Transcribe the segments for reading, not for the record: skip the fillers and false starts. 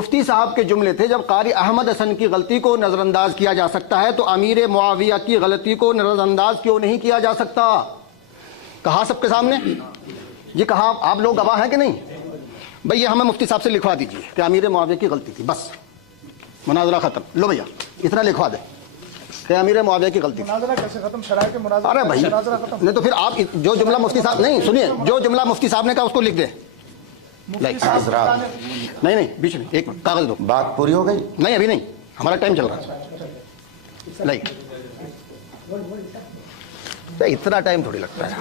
مفتی صاحب کے جملے تھے جب قاری احمد حسن کی غلطی کو نظر انداز کیا جا سکتا ہے تو امیر معاویہ کی غلطی کو نظر انداز کیوں نہیں کیا جا سکتا؟ کہا سب کے سامنے، یہ کہا، آپ لوگ گواہ ہیں کہ نہیں؟ بھئی یہ ہمیں مفتی صاحب سے لکھوا دیجیے کہ امیر معاویہ کی غلطی تھی، بس مناظرہ ختم. لو بھیا اتنا لکھوا دیں کہ امیر معاویہ کی غلطی تھی. مناظرہ کیسے ختم؟ شرائط مناظرہ. ارے بھائی نہیں تو پھر آپ جو جملہ مفتی صاحب، نہیں سنیے، جو جملہ مفتی صاحب نے کہا اس کو لکھ دیں. نہیں بیچ میں ایک منٹ کاغذ دو. بات پوری ہو گئی؟ نہیں ابھی نہیں، ہمارا ٹائم چل رہا ہے. لائک اتنا ٹائم تھوڑی لگتا ہے.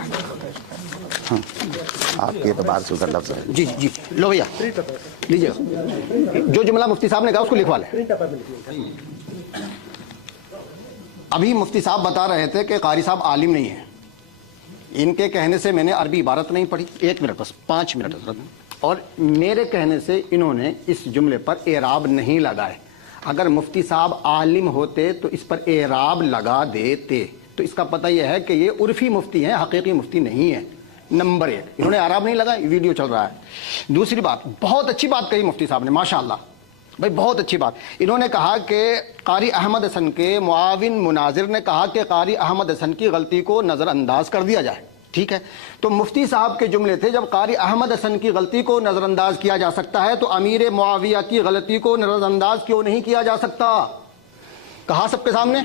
آپ کے اعتبار سے ادھر لفظ ہے. جی جی لو بھیا لیجیے گا. جو جملہ مفتی صاحب نے کہا اس کو لکھوا لیں. ابھی مفتی صاحب بتا رہے تھے کہ قاری صاحب عالم نہیں ہیں. ان کے کہنے سے میں نے عربی عبارت نہیں پڑھی، 1 منٹ بس 5 منٹ حضرت، اور میرے کہنے سے انہوں نے اس جملے پر اعراب نہیں لگائے. اگر مفتی صاحب عالم ہوتے تو اس پر اعراب لگا دیتے. تو اس کا پتہ یہ ہے کہ یہ عرفی مفتی ہیں، حقیقی مفتی نہیں ہے. نمبر 1 انہوں نے اعراب نہیں لگا، ویڈیو چل رہا ہے. دوسری بات، بہت اچھی بات کہی مفتی صاحب نے، ماشاءاللہ بھائی بہت اچھی بات. انہوں نے کہا کہ قاری احمد حسن کے معاون مناظر نے کہا کہ قاری احمد حسن کی غلطی کو نظر انداز کر دیا جائے. ٹھیک ہے، تو مفتی صاحب کے جملے تھے جب قاری احمد حسن کی غلطی کو نظر انداز کیا جا سکتا ہے تو امیر معاویہ کی غلطی کو نظر انداز کیوں نہیں کیا جا سکتا؟ کہا سب کے سامنے،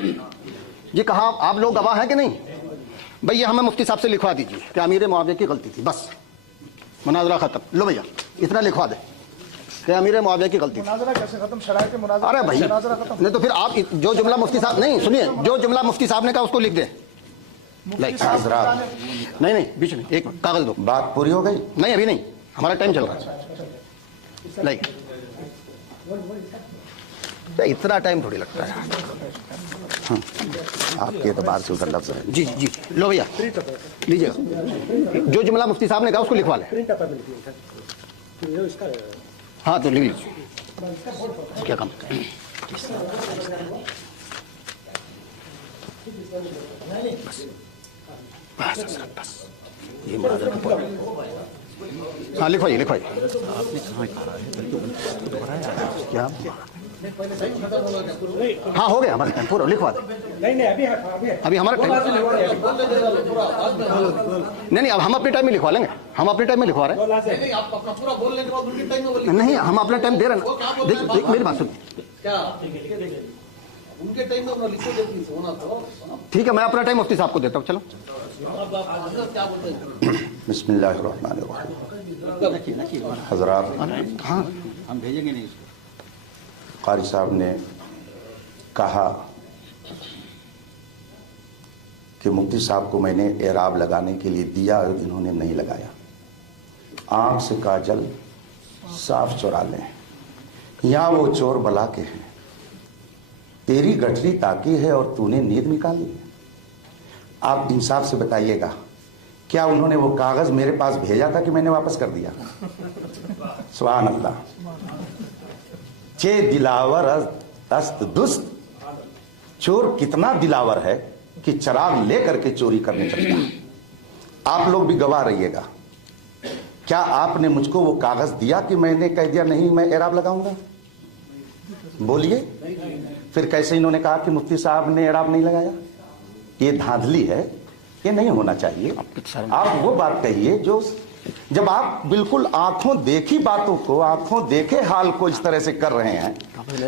یہ کہا، آپ لوگ گواہ ہیں کہ نہیں؟ بھئی یہ ہمیں مفتی صاحب سے لکھوا دیجیے کہ امیر معاویہ کی غلطی تھی، بس مناظرہ ختم. لو بھیا اتنا لکھوا دیں کہ امیر معاویہ کی غلطی تھی. مناظرہ کیسے ختم؟ شرائط مناظرہ. ارے بھائی نہیں تو پھر آپ جو جملہ مفتی صاحب، نہیں سنیے، جو جملہ مفتی صاحب نے کہا اس کو لکھ دیں. نہیں بیچ میں ایک منٹ کاغذ دو. بات پوری ہو گئی؟ نہیں ابھی نہیں، ہمارا ٹائم چل رہا ہے. لائک اتنا ٹائم تھوڑی لگتا ہے. آپ کے اعتبار سے ادھر لفظ ہے. جی جی لو بھیا لیجیے گا. جو جملہ مفتی صاحب نے کہا اس کو لکھوا لیں. ہاں تو لکھ لیجیے. کیا کام بس یہ ہاں لکھوائیے. کیا ہاں ہو گیا ہمارا ٹائم پورا، لکھوا دیں. ابھی ہمارا ٹائم نہیں، اب ہم اپنے ٹائم میں لکھوا لیں گے. ہم اپنے ٹائم میں لکھوا رہے ہیں. نہیں ہم اپنا ٹائم دے رہے ہیں. دیکھ میری بات سن. ٹھیک ہے میں اپنا ٹائم مفتی صاحب کو دیتا ہوں. چلو بسم اللہ الرحمن الرحیم. حضرات، ہاں ہم بھیجیں گے نہیں. قاری صاحب نے کہا کہ مفتی صاحب کو میں نے اعراب لگانے کے لیے دیا اور انہوں نے نہیں لگایا. آنکھ سے کاجل صاف چورا لیں، یہاں وہ چور بلا کے ہیں. تیری گٹھری تاکی ہے اور تو نے نیند نکالی. آپ انصاف سے بتائیے گا کیا انہوں نے وہ کاغذ میرے پاس بھیجا تھا کہ میں نے واپس کر دیا؟ سبحان اللہ. چے دلاور است دست، چور کتنا دلاور ہے کہ چراغ لے کر کے چوری کرنے چلتا ہے. آپ لوگ بھی گواہ رہیے گا. کیا آپ نے مجھ کو وہ کاغذ دیا کہ میں نے کہہ دیا نہیں میں اعراب لگاؤں گا؟ بولیے. پھر کیسے انہوں نے کہا کہ مفتی صاحب نے اعراب نہیں لگایا؟ یہ دھاندلی ہے، یہ نہیں ہونا چاہیے. آپ وہ بات کہیے جو جب آپ بالکل آنکھوں دیکھی باتوں کو، آنکھوں دیکھے حال کو اس طرح سے کر رہے ہیں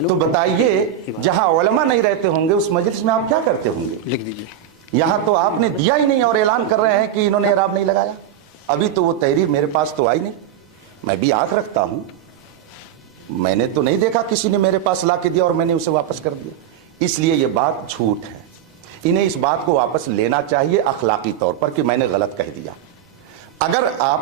تو بتائیے جہاں علماء نہیں رہتے ہوں گے اس مجلس میں آپ کیا کرتے ہوں گے؟ لکھ دیجیے. یہاں تو آپ نے دیا ہی نہیں اور اعلان کر رہے ہیں کہ انہوں نے اعراب نہیں لگایا. ابھی تو وہ تحریر میرے پاس تو آئی نہیں. میں بھی آنکھ رکھتا ہوں، میں نے تو نہیں دیکھا کسی نے میرے پاس لا کے دیا اور میں نے اسے واپس کر دیا. اس لیے یہ بات جھوٹ ہے. انہیں اس بات کو واپس لینا چاہیے اخلاقی طور پر کہ میں نے غلط کہہ دیا. اگر آپ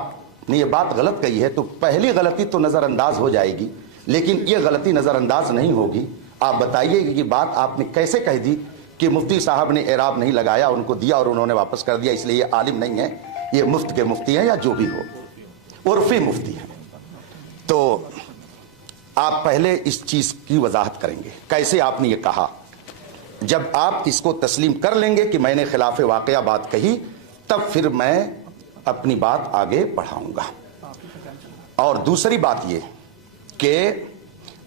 نے یہ بات غلط کہی ہے تو پہلی غلطی تو نظر انداز ہو جائے گی، لیکن یہ غلطی نظر انداز نہیں ہوگی. آپ بتائیے کہ یہ بات آپ نے کیسے کہہ دی کہ مفتی صاحب نے اعراب نہیں لگایا، ان کو دیا اور انہوں نے واپس کر دیا، اس لیے یہ عالم نہیں ہے، یہ مفت کے مفتی ہیں یا جو بھی ہو، عرفی مفتی ہیں. تو آپ پہلے اس چیز کی وضاحت کریں گے کیسے آپ نے یہ کہا. جب آپ اس کو تسلیم کر لیں گے کہ میں نے خلاف واقعہ بات کہی تب پھر میں اپنی بات آگے بڑھاؤں گا. اور دوسری بات یہ کہ